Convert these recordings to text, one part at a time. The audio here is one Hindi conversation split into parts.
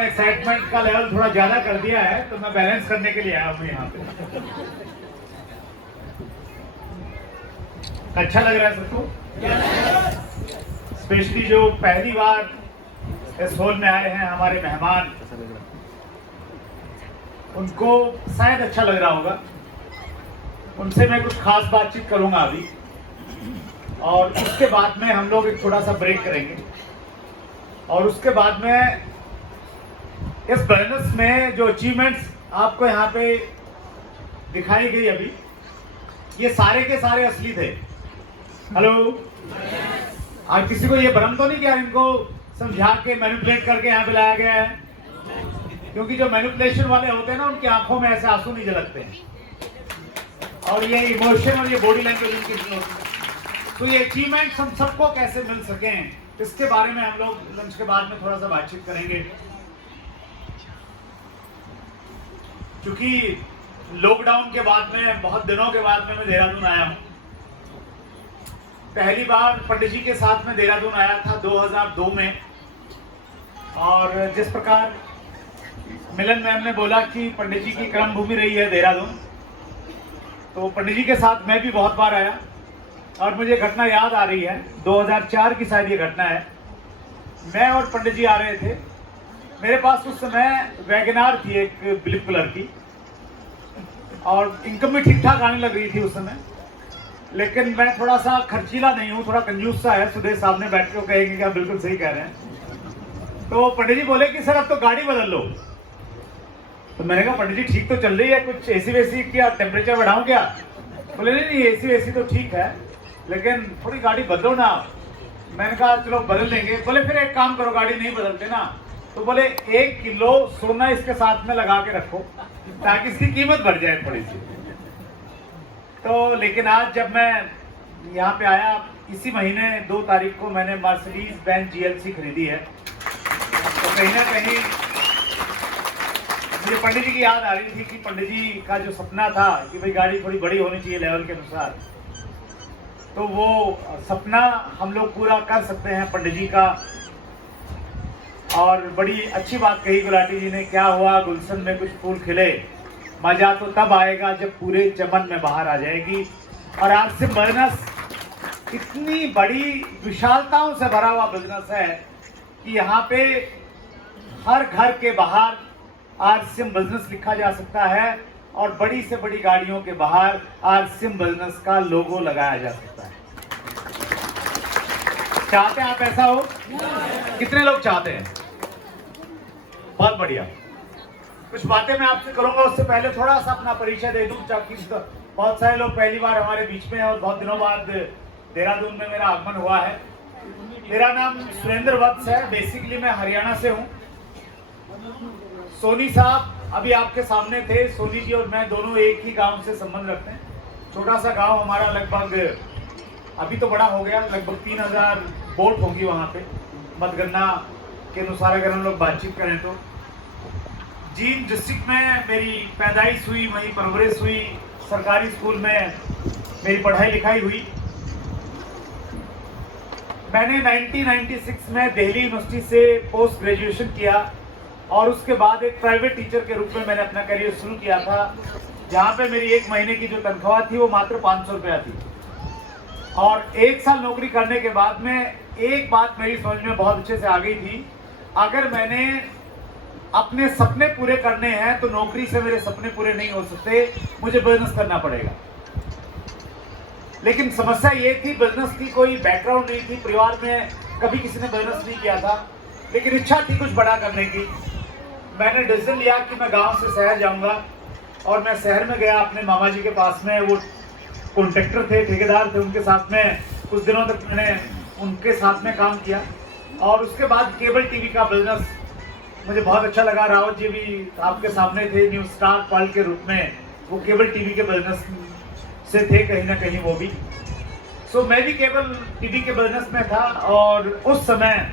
एक्साइटमेंट का लेवल थोड़ा ज्यादा कर दिया है तो मैं बैलेंस करने के लिए आया हूँ यहाँ पे। अच्छा लग रहा है सबको, स्पेशली जो पहली बार इस हॉल में आए हैं हमारे मेहमान, उनको शायद अच्छा लग रहा होगा। उनसे मैं कुछ खास बातचीत करूंगा अभी, और उसके बाद में हम लोग एक थोड़ा सा ब्रेक करेंगे, और उसके बाद में इस बिजनेस में जो अचीवमेंट्स आपको यहाँ पे दिखाई गई अभी, ये सारे के सारे असली थे। हेलो, आज किसी को ये भ्रम तो नहीं किया इनको समझा के मैनिपुलेट करके यहाँ पे लाया गया है? क्योंकि जो मैनिपुलेशन वाले होते हैं ना, उनकी आंखों में ऐसे आंसू नहीं झलकते हैं, और ये इमोशन और ये बॉडी लैंग्वेज उनकी नहीं होती। तो ये अचीवमेंट्स हम सबको कैसे मिल सकें, इसके बारे में हम लोग लंच के बाद में थोड़ा सा बातचीत करेंगे। क्योंकि लॉकडाउन के बाद में, बहुत दिनों के बाद में मैं देहरादून आया हूँ। पहली बार पंडित जी के साथ में देहरादून आया था 2002 में, और जिस प्रकार मिलन मैम ने बोला कि पंडित जी की कर्म भूमि रही है देहरादून, तो पंडित जी के साथ मैं भी बहुत बार आया, और मुझे घटना याद आ रही है। 2004 की शायद ये घटना है। मैं और पंडित जी आ रहे थे, मेरे पास उस समय वैगनार थी एक ब्लू कलर की, और इनकम भी ठीक ठाक आने लग रही थी उस समय। लेकिन मैं थोड़ा सा खर्चीला नहीं हूँ, थोड़ा कंजूस सा है। सुदेश साहब ने बैठ के कहेंगे कि आप बिल्कुल सही कह रहे हैं। तो पंडित जी बोले कि सर अब तो गाड़ी बदल लो। तो मैंने कहा पंडित जी ठीक तो चल रही है, कुछ एसी वेसी क्या टेम्परेचर बढ़ाऊं क्या? बोले नहीं एसी वेसी तो ठीक है, लेकिन थोड़ी गाड़ी बदलो ना। मैंने कहा चलो बदल लेंगे। बोले फिर एक काम करो, गाड़ी नहीं बदलते ना, तो बोले 1 किलो सोना इसके साथ में लगा के रखो ताकि इसकी कीमत बढ़ जाए थोड़ी सी। तो लेकिन आज जब मैं यहाँ पे आया, इसी महीने 2 तारीख को मैंने मर्सिडीज बेंज GLC खरीदी है। तो कहीं ना कहीं मुझे पंडित जी की याद आ रही थी कि पंडित जी का जो सपना था कि भाई गाड़ी थोड़ी बड़ी होनी चाहिए लेवल के अनुसार, तो वो सपना हम लोग पूरा कर सकते हैं पंडित जी का। और बड़ी अच्छी बात कही गुलाटी जी ने, क्या हुआ गुलशन में कुछ फूल खिले, मजा तो तब आएगा जब पूरे चमन में बाहर आ जाएगी। और आरसीएम बिजनेस इतनी बड़ी विशालताओं से भरा हुआ बिजनेस है कि यहाँ पे हर घर के बाहर आरसीएम बिजनेस लिखा जा सकता है, और बड़ी से बड़ी गाड़ियों के बाहर आरसीएम बिजनेस का लोगो लगाया जा सकता है। चाहते हैं आप ऐसा हो? कितने लोग चाहते हैं? बहुत बढ़िया। कुछ बातें मैं आपसे करूंगा, उससे पहले थोड़ा सा अपना परिचय दे दूं, ताकि बहुत सारे लोग पहली बार हमारे बीच में हैं और बहुत दिनों बाद देहरादून में मेरा आगमन हुआ है। मेरा नाम सुरेंद्र वत्स है, बेसिकली मैं हरियाणा से हूं। सोनी साहब अभी आपके सामने थे, सोनी जी और मैं दोनों एक ही गांव से संबंध रखते हैं। छोटा सा गांव हमारा, लगभग अभी तो बड़ा हो गया, लगभग 3000 बोट होगी वहाँ पे मतगणना के अनुसार अगर हम लोग बातचीत करें तो। जींद डिस्ट्रिक्ट में मेरी पैदाइश हुई, वहीं परवरिश हुई, सरकारी स्कूल में मेरी पढ़ाई लिखाई हुई। मैंने 1996 में दिल्ली यूनिवर्सिटी से पोस्ट ग्रेजुएशन किया, और उसके बाद एक प्राइवेट टीचर के रूप में मैंने अपना करियर शुरू किया था, जहाँ पे मेरी 1 महीने की जो तनख्वाह थी वो मात्र 500 रुपया थी। और 1 साल नौकरी करने के बाद में एक बात मेरी समझ में बहुत अच्छे से आ गई थी, अगर मैंने अपने सपने पूरे करने हैं तो नौकरी से मेरे सपने पूरे नहीं हो सकते, मुझे बिजनेस करना पड़ेगा। लेकिन समस्या ये थी, बिजनेस की कोई बैकग्राउंड नहीं थी, परिवार में कभी किसी ने बिजनेस नहीं किया था, लेकिन इच्छा थी कुछ बड़ा करने की। मैंने डिसीजन लिया कि मैं गांव से शहर जाऊंगा, और मैं शहर में गया अपने मामा जी के पास में। वो कॉन्ट्रैक्टर थे, ठेकेदार थे, उनके साथ में कुछ दिनों तक मैंने उनके साथ में काम किया। और उसके बाद केबल टीवी का बिजनेस मुझे बहुत अच्छा लगा। रावत जी भी आपके सामने थे, न्यू स्टार पर्ल के रूप में, वो केबल टीवी के बिजनेस से थे कहीं ना कहीं वो भी। सो मैं भी केबल टीवी के बिजनेस में था, और उस समय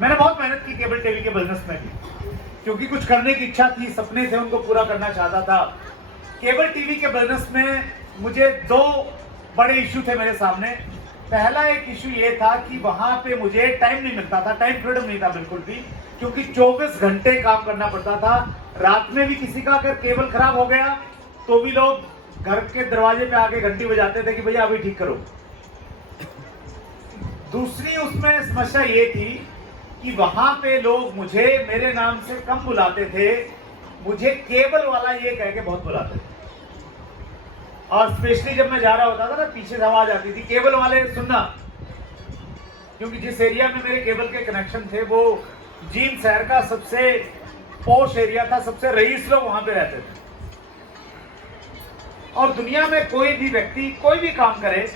मैंने बहुत मेहनत की केबल टीवी के बिजनेस में भी, क्योंकि कुछ करने की इच्छा थी, सपने थे, उनको पूरा करना चाहता था। केबल टीवी के बिजनेस में मुझे 2 बड़े इशू थे मेरे सामने। पहला एक इशू ये था कि वहां पे मुझे टाइम नहीं मिलता था, टाइम फ्रीडम नहीं था बिल्कुल भी। क्योंकि 24 घंटे काम करना पड़ता था। रात में भी किसी का अगर केबल खराब हो गया तो भी लोग घर के दरवाजे पे आके घंटी बजाते थे कि भैया अभी ठीक करो। दूसरी उसमें समस्या ये थी कि वहां पे लोग मुझे मेरे नाम से कम बुलाते थे, मुझे केबल वाला ये कह के बहुत बुलाते थे। और स्पेशली जब मैं जा रहा होता था ना, पीछे से आवाज आती थी, केबल वाले सुनना। क्योंकि जिस एरिया में मेरे केबल के कनेक्शन थे वो जींद शहर का सबसे पॉश एरिया था, सबसे रईस लोग वहां पे रहते थे। और दुनिया में कोई भी व्यक्ति कोई भी काम करे,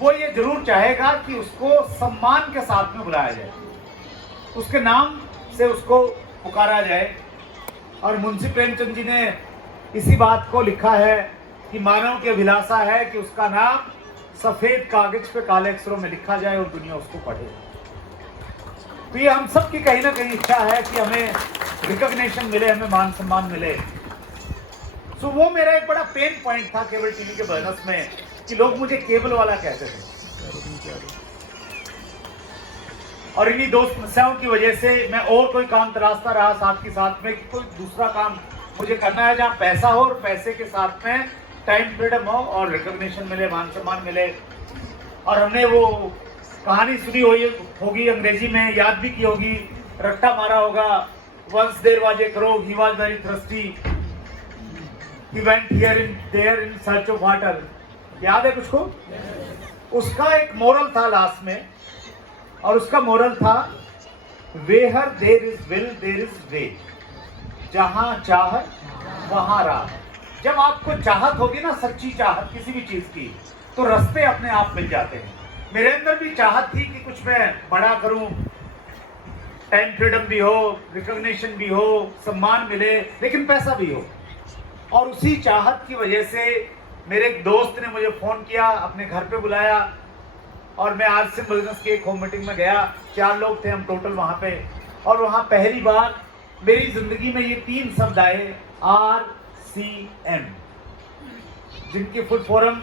वो ये जरूर चाहेगा कि उसको सम्मान के साथ में बुलाया जाए, उसके नाम से उसको पुकारा जाए। और मुंशी प्रेमचंद जी ने इसी बात को लिखा है कि मानव की अभिलाषा है कि उसका नाम सफेद कागज पे काले अक्षरों में लिखा जाए और दुनिया उसको पढ़े। तो ये हम सब की कहीं ना कहीं इच्छा है कि हमें रिकॉग्निशन मिले, हमें मान सम्मान मिले। तो वो मेरा एक बड़ा पेन पॉइंट था केबल टीवी के बिजनेस में कि लोग मुझे केबल वाला कहते थे। और इन्हीं दो समस्याओं की वजह से मैं और कोई काम तलाशता रहा साथ के साथ में कि कोई दूसरा काम मुझे करना है जहाँ पैसा हो और पैसे के साथ में टाइम फ्रीडम हो और रिकॉग्निशन मिले, मान सम्मान मिले। और हमने वो कहानी सुनी होगी अंग्रेजी में, याद भी की होगी, रट्टा मारा होगा, once there was a crow, he was very thirsty, he went here in there in search of water. याद है कुछ को? उसका एक मोरल था लास्ट में, और उसका मोरल था where there is will there is way, जहां चाहत वहां राह। जब आपको चाहत होगी ना, सच्ची चाहत किसी भी चीज की, तो रास्ते अपने आप मिल जाते हैं। मेरे अंदर भी चाहत थी कि कुछ मैं बड़ा करूं, टाइम फ्रीडम भी हो, रिकॉग्निशन भी हो, सम्मान मिले, लेकिन पैसा भी हो। और उसी चाहत की वजह से मेरे एक दोस्त ने मुझे फोन किया, अपने घर पे बुलाया और मैं आरसीएम बिजनेस की एक होम मीटिंग में गया। 4 लोग थे हम टोटल वहां पे। और वहां पहली बार मेरी जिंदगी में ये 3 शब्द आए, RCM, जिनकी फुल फॉर्म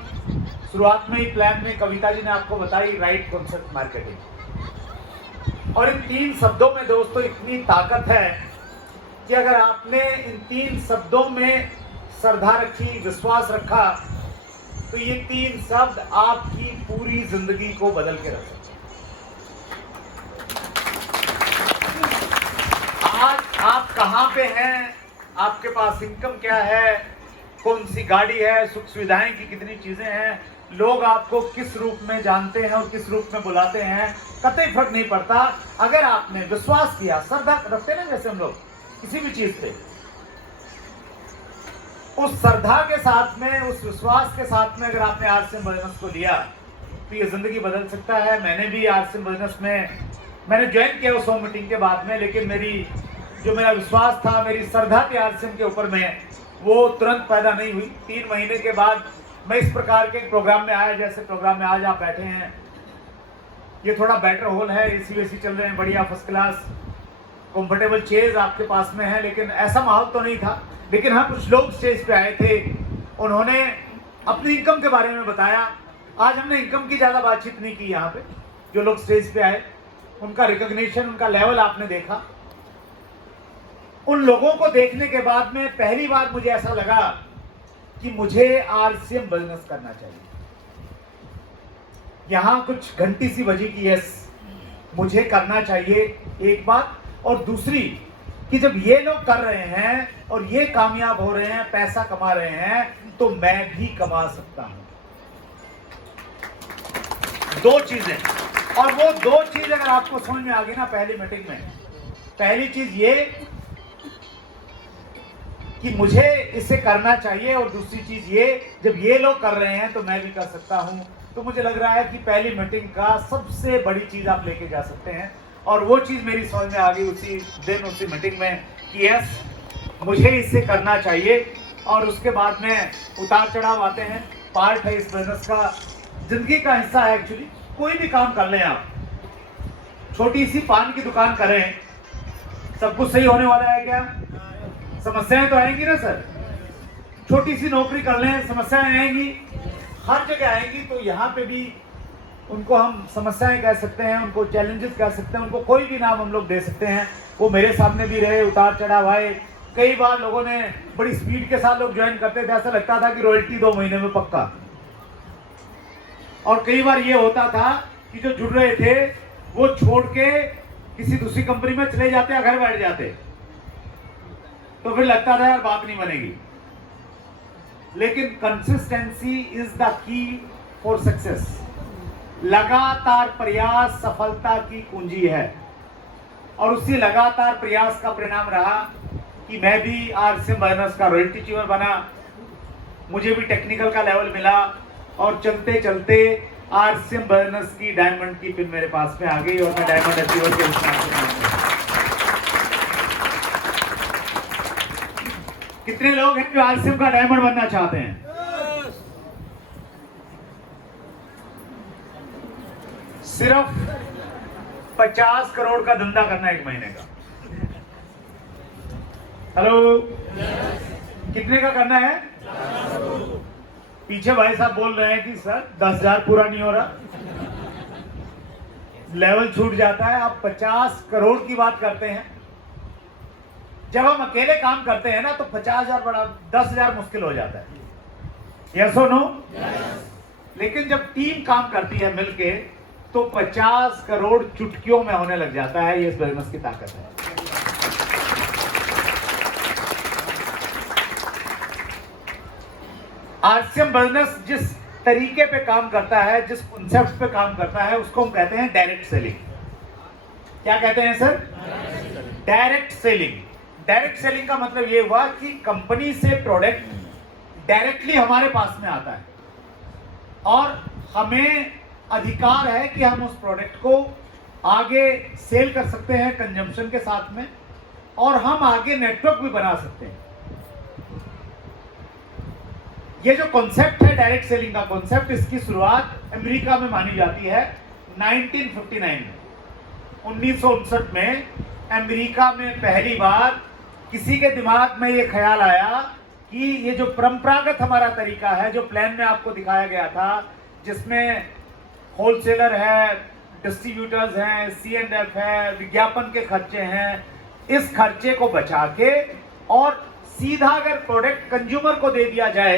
शुरुआत में ही प्लान में कविता जी ने आपको बताई, राइट कॉन्सेप्ट मार्केटिंग। और इन 3 शब्दों में दोस्तों इतनी ताकत है कि अगर आपने इन 3 शब्दों में श्रद्धा रखी, विश्वास रखा, तो ये 3 शब्द आपकी पूरी जिंदगी को बदल के रख सकते हैं। आज आप कहां पे हैं, आपके पास इनकम क्या है, कौन सी गाड़ी है, सुख सुविधाएं की कितनी चीजें हैं, लोग आपको किस रूप में जानते हैं और किस रूप में बुलाते हैं, कतई फर्क नहीं पड़ता। अगर आपने विश्वास किया, श्रद्धा रखते ना जैसे हम लोग किसी भी चीज पे, उस श्रद्धा के साथ में, उस विश्वास के साथ में अगर आपने आरसीएम बिजनेस को लिया तो ये जिंदगी बदल सकता है। मैंने भी आरसीएम बिजनेस में मैंने ज्वाइन किया उस होम मीटिंग के बाद में, लेकिन मेरा विश्वास था, मेरी श्रद्धा थी आरसीएम के ऊपर में, वो तुरंत पैदा नहीं हुई। 3 महीने के बाद मैं इस प्रकार के प्रोग्राम में आया, जैसे प्रोग्राम में आज आप बैठे हैं। ये थोड़ा बेटर हॉल है, एसी वेसी चल रहे हैं, बढ़िया फर्स्ट क्लास कंफर्टेबल चेयर्स आपके पास में है, लेकिन ऐसा माहौल तो नहीं था। लेकिन हाँ, कुछ लोग स्टेज पे आए थे, उन्होंने अपनी इनकम के बारे में बताया। आज हमने इनकम की ज्यादा बातचीत नहीं की यहाँ पे। जो लोग स्टेज पे आए, उनका रिकॉग्निशन, उनका लेवल आपने देखा। उन लोगों को देखने के बाद में पहली बार मुझे ऐसा लगा कि मुझे आरसीएम बिजनेस करना चाहिए। यहां कुछ घंटी सी बजी कि यस, मुझे करना चाहिए, एक बात। और दूसरी कि जब ये लोग कर रहे हैं और ये कामयाब हो रहे हैं, पैसा कमा रहे हैं, तो मैं भी कमा सकता हूं। 2 चीजें, और वो 2 चीज अगर आपको समझ में आ गई ना पहली मीटिंग में, पहली चीज ये कि मुझे इसे करना चाहिए, और दूसरी चीज ये, जब ये लोग कर रहे हैं तो मैं भी कर सकता हूं। तो मुझे लग रहा है कि पहली मीटिंग का सबसे बड़ी चीज आप लेके जा सकते हैं। और वो चीज मेरी समझ में आ गई उसी दिन, उसी मीटिंग में कि यस, मुझे इसे करना चाहिए। और उसके बाद में उतार चढ़ाव आते हैं, पार्ट है इस बिजनेस का, जिंदगी का हिस्सा है एक्चुअली। कोई भी काम कर लें आप, छोटी सी पान की दुकान करें, सब कुछ सही होने वाला है क्या? समस्याएं तो आएंगी ना सर। छोटी सी नौकरी कर लें, समस्याएं आएंगी, हर जगह आएंगी। तो यहाँ पे भी उनको हम समस्याएं कह सकते हैं, उनको चैलेंजेस कह सकते हैं, उनको कोई भी नाम हम लोग दे सकते हैं। वो मेरे सामने भी रहे, उतार चढ़ाव आए। कई बार लोगों ने बड़ी स्पीड के साथ लोग ज्वाइन करते थे, ऐसा लगता था कि रॉयल्टी 2 महीने में पक्का। और कई बार ये होता था कि जो जुड़ रहे थे वो छोड़ के किसी दूसरी कंपनी में चले जाते या घर बैठ जाते, तो फिर लगता था यार बात नहीं बनेगी। लेकिन consistency is the key for success. लगातार प्रयास सफलता की कुंजी है। और उसी लगातार प्रयास का परिणाम रहा कि मैं भी आरसीएम बर्नर्स का रॉयल्टी अचीवर बना, मुझे भी टेक्निकल का लेवल मिला, और चलते चलते आरसीएम बर्नर्स की डायमंड की पिन मेरे पास में आ गई और मैं डायमंड अचीवर के रूप में। कितने लोग हैं जो आरसीएम का डायमंड बनना चाहते हैं? सिर्फ 50 करोड़ का धंधा करना 1 महीने का। हेलो, कितने का करना है? पीछे भाई साहब बोल रहे हैं कि सर 10,000 पूरा नहीं हो रहा, लेवल छूट जाता है। आप 50 करोड़ की बात करते हैं। जब हम अकेले काम करते हैं ना तो 50,000 बड़ा, 10,000 मुश्किल हो जाता है। यस और नो? लेकिन जब टीम काम करती है मिलके तो 50 करोड़ चुटकियों में होने लग जाता है। ये इस बिजनेस की ताकत है। आरसीएम बिजनेस जिस तरीके पे काम करता है, जिस कॉन्सेप्ट पे काम करता है, उसको हम कहते हैं डायरेक्ट सेलिंग। क्या कहते हैं sir? Direct selling. Direct selling का मतलब ये हुआ कि कंपनी से प्रोडक्ट डायरेक्टली हमारे पास में आता है और हमें अधिकार है कि हम उस प्रोडक्ट को आगे सेल कर सकते हैं कंजम्पशन के साथ में, और हम आगे नेटवर्क भी बना सकते हैं। ये जो कॉन्सेप्ट है डायरेक्ट सेलिंग का कॉन्सेप्ट, इसकी शुरुआत अमेरिका में मानी जाती है 1959 में। 1959 में अमेरिका में पहली बार किसी के दिमाग में ये ख्याल आया कि ये जो परंपरागत हमारा तरीका है, जो प्लान में आपको दिखाया गया था, जिसमें होलसेलर है, डिस्ट्रीब्यूटर्स हैं, C&F है, विज्ञापन के खर्चे हैं, इस खर्चे को बचा के और सीधा अगर प्रोडक्ट कंज्यूमर को दे दिया जाए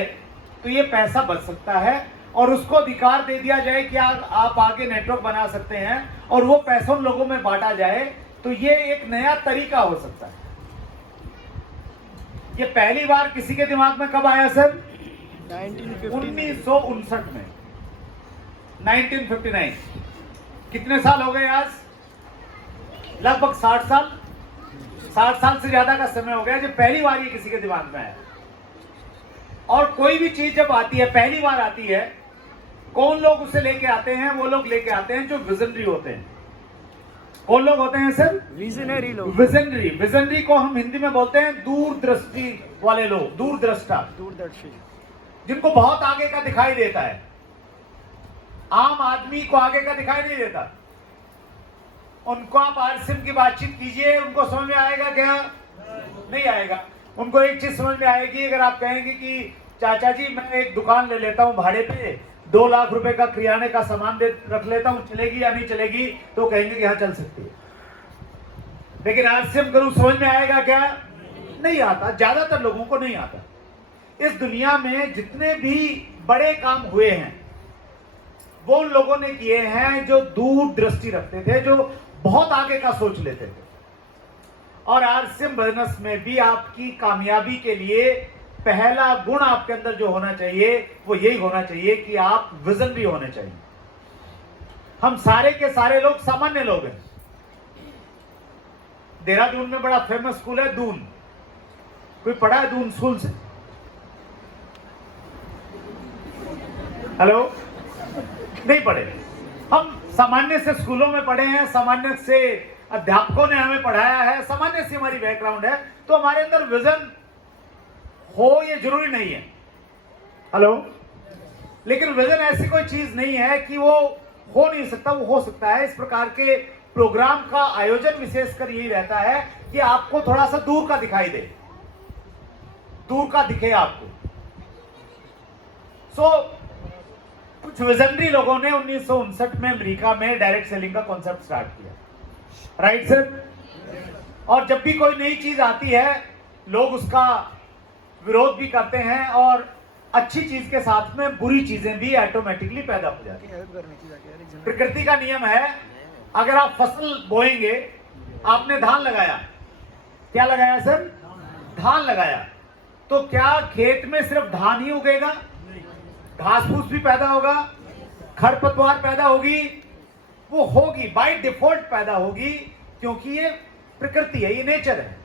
तो ये पैसा बच सकता है, और उसको अधिकार दे दिया जाए कि आप आगे नेटवर्क बना सकते हैं और वो पैसा उन लोगों में बांटा जाए, तो ये एक नया तरीका हो सकता है। ये पहली बार किसी के दिमाग में कब आया सर? 1959 में। 1959। कितने साल हो गए आज? लगभग 60 साल। 60 साल से ज्यादा का समय हो गया जब पहली बार ये किसी के दिमाग में आया। और कोई भी चीज जब आती है, पहली बार आती है, कौन लोग उसे लेके आते हैं? वो लोग लेके आते हैं जो विजनरी होते हैं। कौन लोग होते हैं सर? विजनरी लोग। विजनरी। विजनरी को हम हिंदी में बोलते हैं दूरदृष्टि वाले लोग, दूरदृष्टा, दूरदर्शी, जिनको बहुत आगे का दिखाई देता है। आम आदमी को आगे का दिखाई नहीं देता। उनको आप आरसीएम की बातचीत कीजिए, उनको समझ में आएगा क्या? नहीं आएगा। उनको एक चीज समझ में आएगी, अगर आप कहेंगे कि चाचा जी मैं एक दुकान ले लेता हूं भाड़े पे, 2 लाख रुपए का किराने का सामान रख लेता हूं, चलेगी या नहीं चलेगी? तो कहेंगे कि हाँ चल सकती है। लेकिन आरसीएम करूं, समझ में आएगा क्या? नहीं आता। ज्यादातर लोगों को नहीं आता। इस दुनिया में जितने भी बड़े काम हुए हैं वो उन लोगों ने किए हैं जो दूर दृष्टि रखते थे, जो बहुत आगे का सोच लेते थे। और आरसीएम बिजनेस में भी आपकी कामयाबी के लिए पहला गुण आपके अंदर जो होना चाहिए वो यही होना चाहिए कि आप विजनरी होने चाहिए। हम सारे के सारे लोग सामान्य लोग हैं। देहरादून में बड़ा फेमस स्कूल है दून। कोई पढ़ा है दून स्कूल से? हेलो? नहीं पढ़े। हम सामान्य से स्कूलों में पढ़े हैं, सामान्य से अध्यापकों ने हमें पढ़ाया है, सामान्य से हमारी बैकग्राउंड है, तो हमारे अंदर विजन हो ये जरूरी नहीं है। हेलो? लेकिन विजन ऐसी कोई चीज नहीं है कि वो हो नहीं सकता, वो हो सकता है। इस प्रकार के प्रोग्राम का आयोजन विशेषकर यही रहता है कि आपको थोड़ा सा दूर का दिखाई दे, दूर का दिखे आपको। कुछ विजनरी लोगों ने 1959 में अमेरिका में डायरेक्ट सेलिंग का कॉन्सेप्ट स्टार्ट किया, राइट सर। और जब भी कोई नई चीज आती है लोग उसका विरोध भी करते हैं और अच्छी चीज के साथ में बुरी चीजें भी ऑटोमेटिकली पैदा हो जाती है। प्रकृति का नियम है, अगर आप फसल बोएंगे, आपने धान लगाया, क्या लगाया सर? धान लगाया, तो क्या खेत में सिर्फ धान ही उगेगा? घास फूस भी पैदा होगा, खरपतवार पैदा होगी, वो होगी बाय डिफॉल्ट पैदा होगी, क्योंकि ये प्रकृति है, ये नेचर है।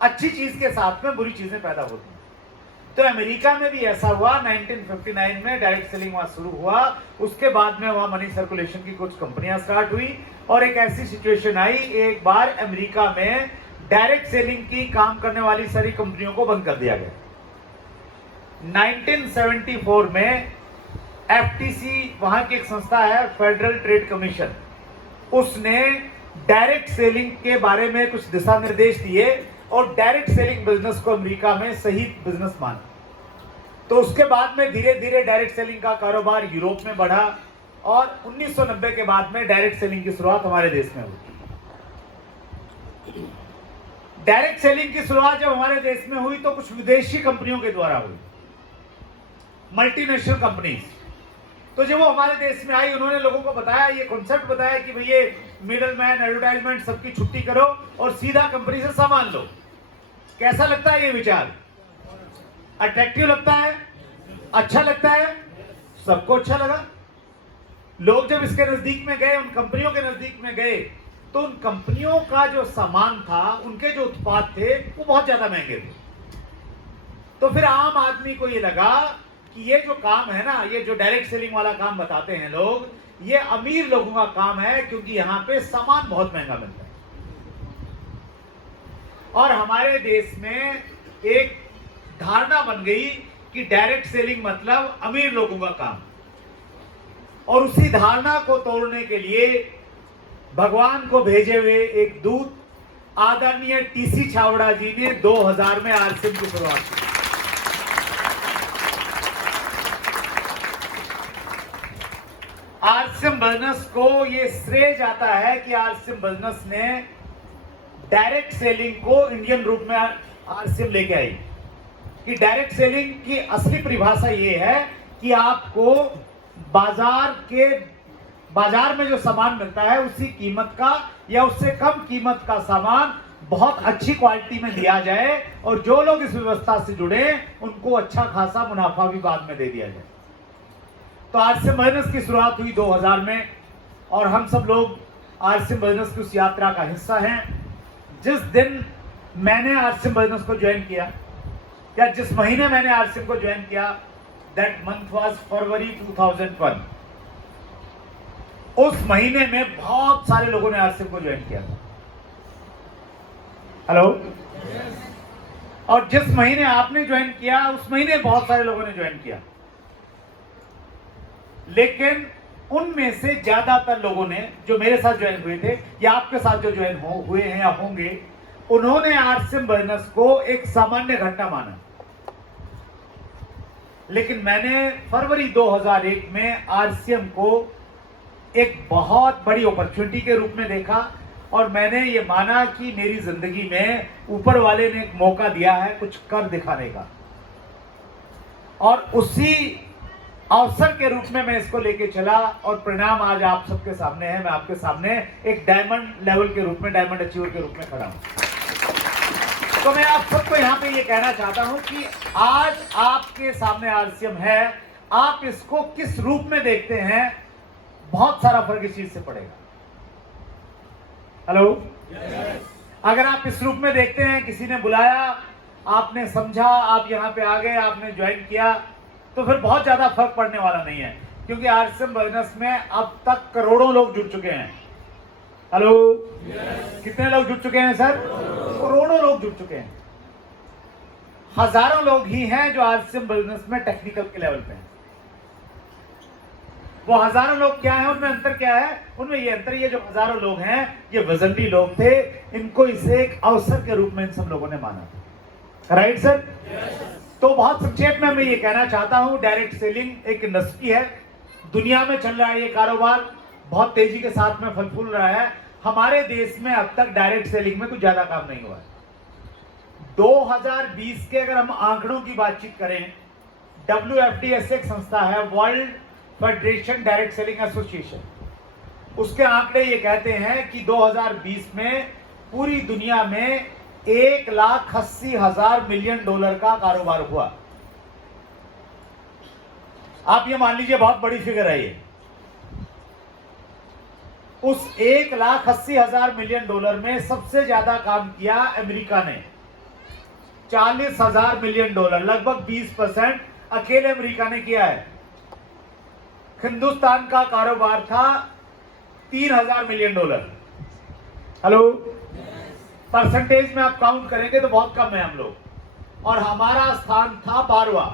अच्छी चीज के साथ में बुरी चीजें पैदा होती हैं। तो अमेरिका में भी ऐसा हुआ, 1959 में डायरेक्ट सेलिंग वहां शुरू हुआ। उसके बाद में वहां मनी सर्कुलेशन की कुछ कंपनियां स्टार्ट हुई और एक ऐसी सिचुएशन आई, एक बार अमेरिका में डायरेक्ट सेलिंग की काम करने वाली सारी कंपनियों को बंद कर दिया गया। 1974 में एफटीसी, वहां की एक संस्था है फेडरल ट्रेड कमीशन, उसने डायरेक्ट सेलिंग के बारे में कुछ दिशा निर्देश दिए और डायरेक्ट सेलिंग बिजनेस को अमेरिका में सही बिजनेस माना। तो उसके बाद में धीरे धीरे डायरेक्ट सेलिंग का कारोबार यूरोप में बढ़ा और 1990 के बाद में डायरेक्ट सेलिंग की शुरुआत हमारे देश में हुई। डायरेक्ट सेलिंग की शुरुआत जब हमारे देश में हुई तो कुछ विदेशी कंपनियों के द्वारा हुई, मल्टीनेशनल कंपनीज। तो जब वो हमारे देश में आई, उन्होंने लोगों को बताया, ये कॉन्सेप्ट बताया कि भैया मिडल मैन, एडवर्टाइजमेंट सबकी छुट्टी करो और सीधा कंपनी से सामान लो। कैसा लगता है ये विचार? अट्रैक्टिव लगता है? अच्छा लगता है? सबको अच्छा लगा। लोग जब इसके नजदीक में गए, उन कंपनियों के नजदीक में गए, तो उन कंपनियों का जो सामान था, उनके जो उत्पाद थे, वो बहुत ज्यादा महंगे थे। तो फिर आम आदमी को ये लगा कि ये जो काम है ना, ये जो डायरेक्ट सेलिंग वाला काम बताते हैं लोग, ये अमीर लोगों का काम है, क्योंकि यहां पे सामान बहुत महंगा मिलता है। और हमारे देश में एक धारणा बन गई कि डायरेक्ट सेलिंग मतलब अमीर लोगों का काम। और उसी धारणा को तोड़ने के लिए भगवान को भेजे हुए एक दूत आदरणीय टीसी छावड़ा जी ने 2000 में आरसीएम की शुरुआत की। आरसीएम बिजनेस को ये श्रेय जाता है कि आरसीएम बिजनेस ने डायरेक्ट सेलिंग को इंडियन रूप में आरसीएम लेके आई। कि डायरेक्ट सेलिंग की असली परिभाषा ये है कि आपको बाजार में जो सामान मिलता है उसी कीमत का या उससे कम कीमत का सामान बहुत अच्छी क्वालिटी में दिया जाए, और जो लोग इस व्यवस्था से जुड़े उनको अच्छा खासा मुनाफा भी बाद में दे दिया जाए। तो आरसीएम बिजनेस की शुरुआत हुई 2000 में, और हम सब लोग आरसीएम बिजनेस की उस यात्रा का हिस्सा हैं। जिस दिन मैंने आरसीएम बिजनेस को ज्वाइन किया, या जिस महीने मैंने आरसीएम को ज्वाइन किया, दैट मंथ वाज फरवरी 2001। उस महीने में बहुत सारे लोगों ने आरसीएम को ज्वाइन किया था। हेलो, और जिस महीने आपने ज्वाइन किया, उस महीने बहुत सारे लोगों ने ज्वाइन किया। लेकिन उनमें से ज्यादातर लोगों ने जो मेरे साथ ज्वाइन हुए थे या आपके साथ जो ज्वाइन हुए हैं या होंगे, उन्होंने आरसीएम बिजनेस को एक सामान्य घटना माना। लेकिन मैंने फरवरी 2001 में आरसीएम को एक बहुत बड़ी अपॉर्चुनिटी के रूप में देखा, और मैंने ये माना कि मेरी जिंदगी में ऊपर वाले ने एक मौका दिया है कुछ कर दिखाने का, और उसी अवसर के रूप में मैं इसको लेके चला, और परिणाम आज आप सबके सामने है। मैं आपके सामने एक डायमंड लेवल के रूप में, डायमंड अचीवर के रूप में खड़ा हूं। तो मैं आप सबको यहाँ पे ये कहना चाहता हूं कि आज आपके सामने आरसीएम है, आप इसको किस रूप में देखते हैं, बहुत सारा फर्क इस चीज से पड़ेगा। हेलो, अगर आप इस रूप में देखते हैं, किसी ने बुलाया, आपने समझा, आप यहाँ पे आ गए, आपने ज्वाइन किया, तो फिर बहुत ज्यादा फर्क पड़ने वाला नहीं है, क्योंकि आरसीएम बिजनेस में अब तक करोड़ों लोग जुड़ चुके हैं। हेलो, कितने लोग जुड़ चुके हैं सर? करोड़ों लोग जुड़ चुके हैं। हजारों लोग ही हैं जो आरसीएम बिजनेस में टेक्निकल के लेवल पे हैं। वो हजारों लोग क्या है, उनमें अंतर क्या है? उनमें ये अंतर, ये जो हजारों लोग हैं ये विजनरी लोग थे, इनको इसे एक अवसर के रूप में इन सब लोगों ने माना। Right sir? तो बहुत संक्षेप में मैं ये कहना चाहता हूं, डायरेक्ट सेलिंग एक इंडस्ट्री है दुनिया में चल रहा है ये कारोबार, बहुत तेजी के साथ में फल फूल रहा है। हमारे देश में अब तक डायरेक्ट सेलिंग में कुछ ज्यादा काम नहीं हुआ है। 2020 के अगर हम आंकड़ों की बातचीत करें, WFDS एक संस्था है, world federation direct selling association, उसके आंकड़े ये कहते हैं कि 2020 में पूरी दुनिया में 1,80,000 मिलियन डॉलर का कारोबार हुआ। आप ये मान लीजिए बहुत बड़ी फिगर है ये। उस 1,80,000 मिलियन डॉलर में सबसे ज्यादा काम किया अमेरिका ने, 40,000 मिलियन डॉलर, लगभग 20% अकेले अमेरिका ने किया है। हिंदुस्तान का कारोबार था 3,000 मिलियन डॉलर। हेलो, परसेंटेज में आप काउंट करेंगे तो बहुत कम है हम लोग, और हमारा स्थान था 12वां।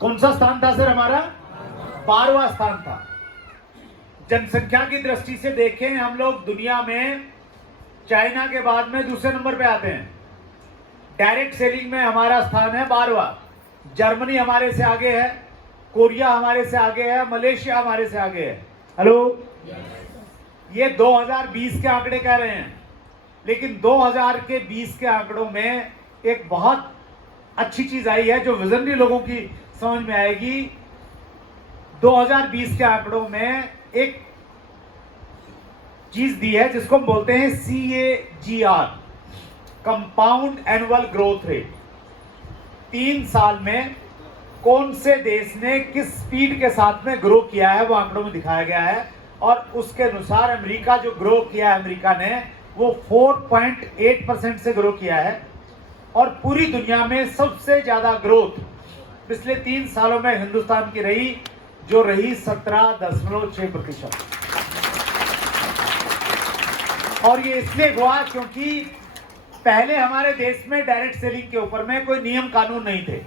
कौन सा स्थान था सर हमारा? 12वां स्थान था। जनसंख्या की दृष्टि से देखें हम लोग दुनिया में चाइना के बाद में दूसरे नंबर पे आते हैं। डायरेक्ट सेलिंग में हमारा स्थान है 12वां। जर्मनी हमारे से आगे है, कोरिया हमारे से आगे है, मलेशिया हमारे से आगे है। हेलो, ये 2020 के आंकड़े कह रहे हैं, लेकिन 2020 के आंकड़ों में एक बहुत अच्छी चीज आई है जो विजनरी लोगों की समझ में आएगी। 2020 के आंकड़ों में एक चीज दी है जिसको हम बोलते हैं CAGR, compound annual growth rate. 3 साल में कौन से देश ने किस स्पीड के साथ में ग्रो किया है वो आंकड़ों में दिखाया गया है, और उसके अनुसार अमेरिका जो ग्रो किया है, अमेरिका ने वो 4.8% से ग्रो किया है, और पूरी दुनिया में सबसे ज्यादा ग्रोथ पिछले 3 सालों में हिंदुस्तान की रही, जो रही 17.6%। और ये इसलिए हुआ क्योंकि पहले हमारे देश में डायरेक्ट सेलिंग के ऊपर में कोई नियम कानून नहीं थे।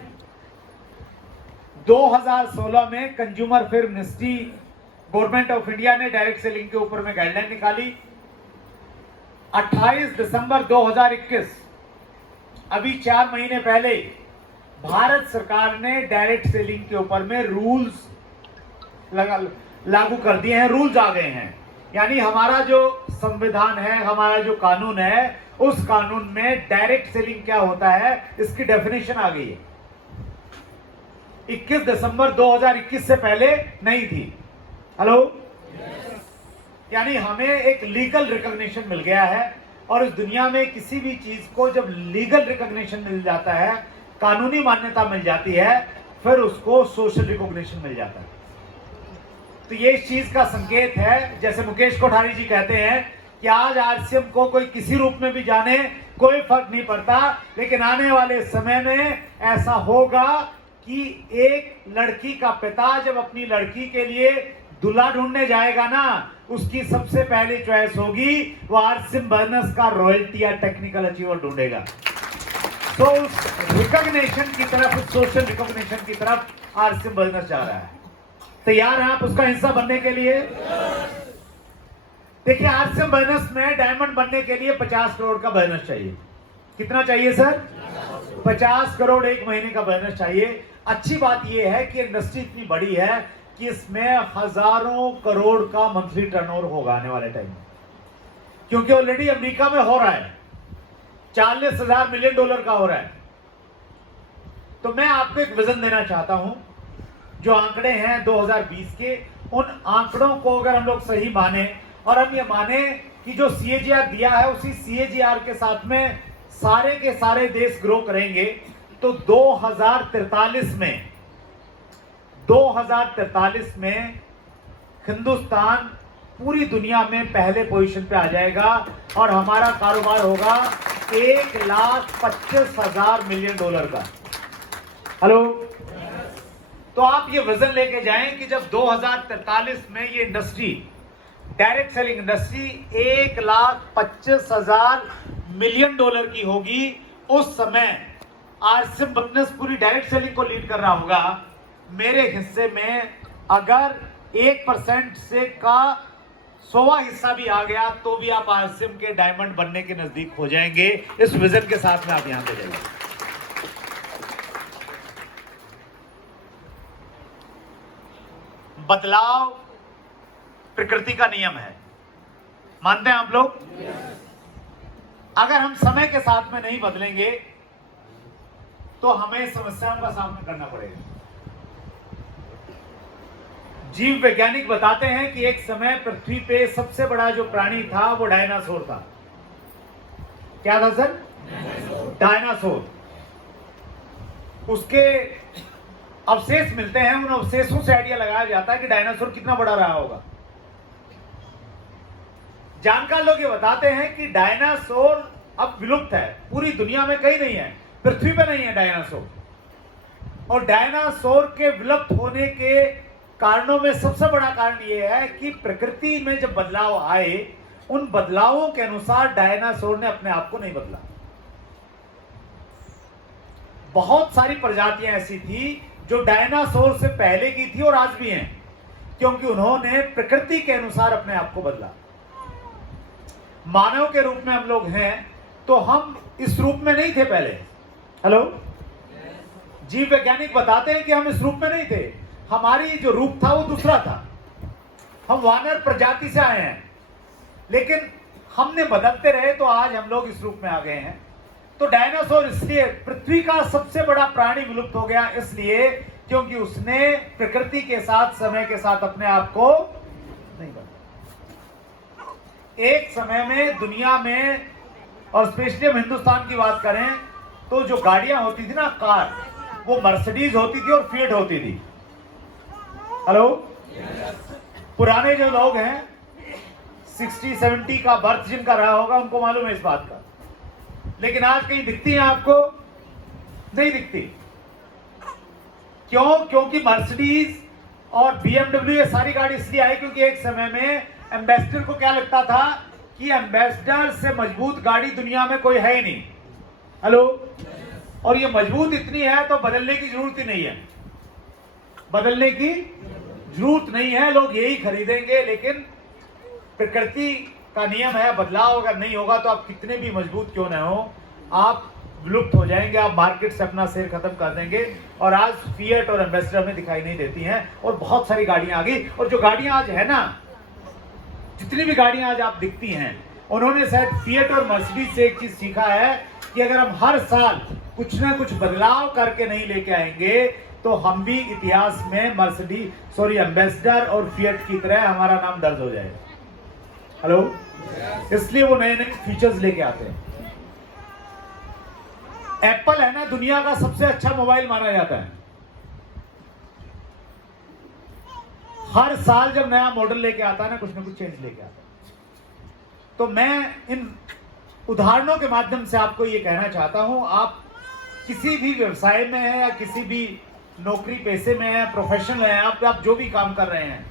2016 में consumer fair ministry, government of India ने डायरेक्ट सेलिंग के ऊपर में गाइडलाइन निकाली। 28 दिसंबर 2021, अभी 4 महीने पहले, भारत सरकार ने डायरेक्ट सेलिंग के ऊपर में रूल्स लागू कर दिए हैं, रूल्स आ गए हैं। यानी हमारा जो संविधान है, हमारा जो कानून है, उस कानून में डायरेक्ट सेलिंग क्या होता है इसकी डेफिनेशन आ गई है। 21 दिसंबर 2021 से पहले नहीं थी। हेलो, यानी हमें एक लीगल रिकॉग्निशन मिल गया है, और इस दुनिया में किसी भी चीज को जब लीगल रिकॉग्निशन मिल जाता है, कानूनी मान्यता मिल जाती है, फिर उसको सोशल रिकॉग्निशन मिल जाता है। तो ये इस चीज का संकेत है, जैसे मुकेश कोठारी जी कहते हैं कि आज RCM को कोई किसी रूप में भी जाने कोई फर्क नहीं पड़ता, लेकिन आने वाले समय में ऐसा होगा कि एक लड़की का पिता जब अपनी लड़की के लिए दूल्हा ढूंढने जाएगा ना, उसकी सबसे पहली चॉइस होगी वो RCM बर्नस का रॉयल्टी या टेक्निकल अचीवर ढूंढेगा। तो उस रिकॉग्निशन की तरफ, उस सोशल रिकॉग्निशन की तरफ RCM बर्नस जा रहा है। तैयार हैं आप उसका हिस्सा बनने के लिए? देखिए, RCM बर्नस में डायमंड बनने के लिए 50 करोड़ का बोनस चाहिए। कितना चाहिए सर? 50 करोड़ एक महीने का बोनस चाहिए। अच्छी बात यह है कि इंडस्ट्री इतनी बड़ी है कि इसमें हजारों करोड़ का मंथली टर्नओवर होगा आने वाले टाइम में, क्योंकि ऑलरेडी अमेरिका में हो रहा है, 40,000 मिलियन डॉलर का हो रहा है। तो मैं आपको एक विजन देना चाहता हूं। जो आंकड़े हैं 2020 के, उन आंकड़ों को अगर हम लोग सही माने, और हम ये माने कि जो CAGR दिया है उसी CAGR के साथ में सारे के सारे देश ग्रो करेंगे, तो 2043 में हिंदुस्तान पूरी दुनिया में पहले पोजीशन पे आ जाएगा, और हमारा कारोबार होगा 1,25,000 मिलियन डॉलर का। हेलो, तो आप ये विजन लेके जाएं कि जब 2043 में ये industry, direct selling industry 1,25,000 million dollar की होगी, उस समय RCM बर्नस पूरी डायरेक्ट सेलिंग को लीड कर रहा होगा। मेरे हिस्से में अगर 1% से का 100वां हिस्सा भी आ गया तो भी आप RCM के डायमंड बनने के नजदीक हो जाएंगे। इस विजन के साथ में आप यहां पे जाइए। बदलाव प्रकृति का नियम है, मानते हैं आप लोग? अगर हम समय के साथ में नहीं बदलेंगे तो हमें समस्याओं का सामना करना पड़ेगा। जीव वैज्ञानिक बताते हैं कि एक समय पृथ्वी पे सबसे बड़ा जो प्राणी था वो डायनासोर था। क्या था सर? डायनासोर। उसके अवशेष मिलते हैं, उन अवशेषों से आइडिया लगाया जाता है कि डायनासोर कितना बड़ा रहा होगा। जानकार लोग ये बताते हैं कि डायनासोर अब विलुप्त है, पूरी दुनिया में कहीं नहीं है, पृथ्वी पर नहीं है डायनासोर। और डायनासोर के विलुप्त होने के कारणों में सबसे बड़ा कारण यह है कि प्रकृति में जब बदलाव आए, उन बदलावों के अनुसार डायनासोर ने अपने आप को नहीं बदला। बहुत सारी प्रजातियां ऐसी थी जो डायनासोर से पहले की थी और आज भी हैं, क्योंकि उन्होंने प्रकृति के अनुसार अपने आप को बदला। मानव के रूप में हम लोग हैं तो हम इस रूप में नहीं थे पहले। हेलो, जीव वैज्ञानिक बताते हैं कि हम इस रूप में नहीं थे, हमारी जो रूप था वो दूसरा था। हम वानर प्रजाति से आए हैं, लेकिन हमने बदलते रहे तो आज हम लोग इस रूप में आ गए हैं। तो डायनासोर इसलिए पृथ्वी का सबसे बड़ा प्राणी विलुप्त हो गया, इसलिए क्योंकि उसने प्रकृति के साथ, समय के साथ अपने आप को नहीं बदला। एक समय में दुनिया में, और स्पेशली हम हिंदुस्तान की बात करें तो जो गाड़ियां होती थी ना, कार, वो मर्सिडीज होती थी और फिएट होती थी। हेलो, पुराने जो लोग हैं 60-70 का बर्थ जिनका रहा होगा उनको मालूम है इस बात का। लेकिन आज कहीं दिखती है आपको? नहीं दिखती। क्यों? क्योंकि मर्सिडीज और BMW ये सारी गाड़ी इसलिए आई क्योंकि एक समय में एम्बेसडर को क्या लगता था कि एम्बेसडर से मजबूत गाड़ी दुनिया में कोई है ही नहीं। हेलो, और ये मजबूत इतनी है तो बदलने की जरूरत ही नहीं है, बदलने की जरूरत नहीं है, लोग यही खरीदेंगे। लेकिन प्रकृति का नियम है, बदलाव अगर नहीं होगा तो आप कितने भी मजबूत क्यों न हो, आप विलुप्त हो जाएंगे, आप मार्केट से अपना शेयर खत्म कर देंगे। और आज फिएट और एम्बेसडर में दिखाई नहीं देती हैं और बहुत सारी गाड़ियां आ गई। और जो गाड़ियां आज है ना, जितनी भी गाड़ियां आज आप दिखती हैं, उन्होंने शायद फिएट और मर्सिडीज से एक चीज सीखा है कि अगर हम हर साल कुछ ना कुछ बदलाव करके नहीं लेके आएंगे तो हम भी इतिहास में एम्बेसडर और फिएट की तरह हमारा नाम दर्ज हो जाएगा। हेलो, इसलिए वो नए नए फीचर्स लेके आते हैं। एप्पल है ना, दुनिया का सबसे अच्छा मोबाइल माना जाता है। हर साल जब नया मॉडल लेके आता है ना, कुछ ना कुछ चेंज लेके आता है। तो मैं इन उदाहरणों के माध्यम से आपको ये कहना चाहता हूं, आप किसी भी व्यवसाय में है या किसी भी नौकरी पेशे में है, प्रोफेशनल है, आप जो भी काम कर रहे हैं,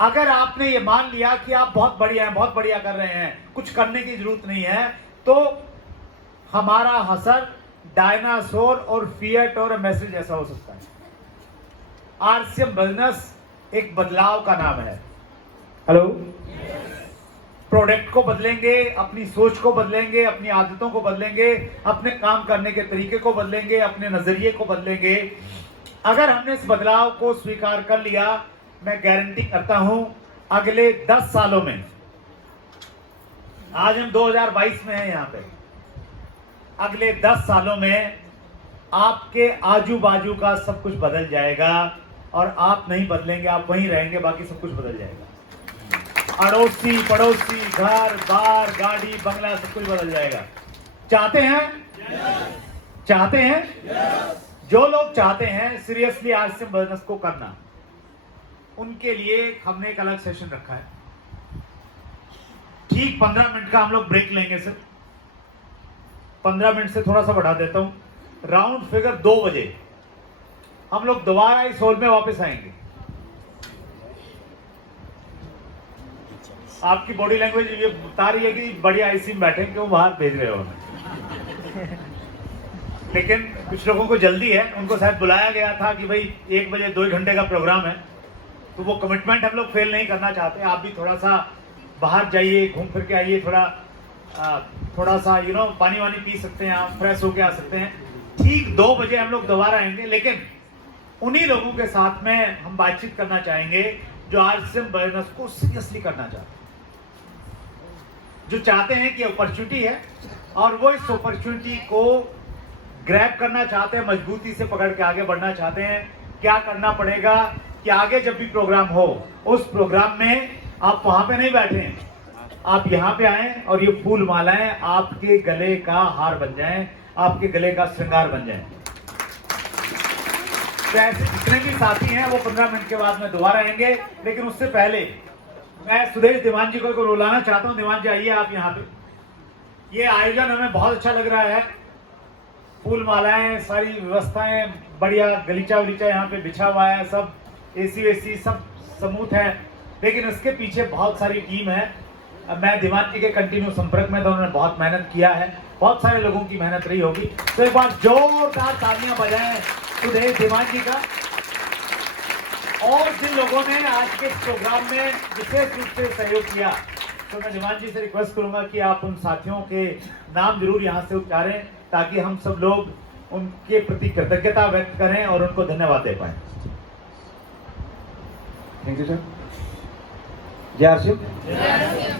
अगर आपने ये मान लिया कि आप बहुत बढ़िया हैं, बहुत बढ़िया कर रहे हैं, कुछ करने की जरूरत नहीं है, तो हमारा हसर डायनासोर और फिएट और एम्बेसडर जैसा हो सकता है। आरसीएम बिजनेस एक बदलाव का नाम है। हेलो, प्रोडक्ट को बदलेंगे, अपनी सोच को बदलेंगे, अपनी आदतों को बदलेंगे, अपने काम करने के तरीके को बदलेंगे, अपने नजरिए को बदलेंगे। अगर हमने इस बदलाव को स्वीकार कर लिया, मैं गारंटी करता हूं अगले 10 सालों में, आज हम 2022 में हैं यहां पे, अगले 10 सालों में आपके आजू बाजू का सब कुछ बदल जाएगा। और आप नहीं बदलेंगे, आप वहीं रहेंगे, बाकी सब कुछ बदल जाएगा। अड़ोसी पड़ोसी, घर बार, गाड़ी बंगला, सब कुछ बदल जाएगा। चाहते हैं? चाहते हैं? जो लोग चाहते हैं सीरियसली आरसीएम बिजनेस को करना, उनके लिए हमने एक अलग सेशन रखा है। ठीक 15 मिनट का हम लोग ब्रेक लेंगे सर, 15 मिनट से थोड़ा सा बढ़ा देता हूं। राउंड फिगर 2 बजे हम लोग दोबारा इस हॉल में वापस आएंगे। आपकी बॉडी लैंग्वेज ये बता रही है कि बढ़िया आईसी में बैठे, क्यों बाहर भेज रहे हो हमें। लेकिन कुछ लोगों को जल्दी है, उनको शायद बुलाया गया था कि भाई 1 बजे 2 घंटे का प्रोग्राम है, तो वो कमिटमेंट हम लोग फेल नहीं करना चाहते। आप भी थोड़ा सा बाहर जाइए, घूम फिर के आइए, थोड़ा सा पानी वानी पी सकते हैं, आप फ्रेश होके आ सकते हैं। ठीक 2 बजे हम लोग दोबारा आएंगे। लेकिन उन्हीं लोगों के साथ में हम बातचीत करना चाहेंगे जो आरसीएम बिजनेस को सीरियसली करना चाहते हैं, जो चाहते हैं कि अपॉर्चुनिटी है और वो इस अपॉर्चुनिटी को ग्रैब करना चाहते हैं, मजबूती से पकड़ के आगे बढ़ना चाहते हैं। क्या करना पड़ेगा कि आगे जब भी प्रोग्राम हो, उस प्रोग्राम में आप वहां पे नहीं बैठे, आप यहाँ पे आए और ये फूल मालाएं आपके गले का हार बन जाएं, आपके गले का श्रृंगार बन जाएं। तो ऐसे जितने भी साथी हैं वो 15 मिनट के बाद में दोबारा आएंगे, लेकिन उससे पहले मैं सुदेश दीवान जी को बुलाना चाहता हूँ। दीवान जी आइए आप यहाँ पे। ये आयोजन हमें बहुत अच्छा लग रहा है, फूल मालाएं, सारी व्यवस्थाएं बढ़िया, गलीचा वलीचा यहाँ पे बिछा हुआ है, सब एसी वेसी सब स्मूथ है, लेकिन इसके पीछे बहुत सारी टीम है। मैं दीवान जी के कंटिन्यू संपर्क में था, उन्होंने बहुत मेहनत किया है, बहुत सारे लोगों की मेहनत रही होगी। तो एक बार जोरदार तालियां बजाएं सुदेश दीवान जी का। और जिन लोगों ने आज के प्रोग्राम में विशेष रूप से सहयोग किया, तो मैं दीवान जी से रिक्वेस्ट करूंगा कि आप उन साथियों के नाम जरूर यहाँ से उच्चारें, ताकि हम सब लोग उनके प्रति कृतज्ञता व्यक्त करें और उनको धन्यवाद दे पाए। Thank you sir. जय आरसीएम।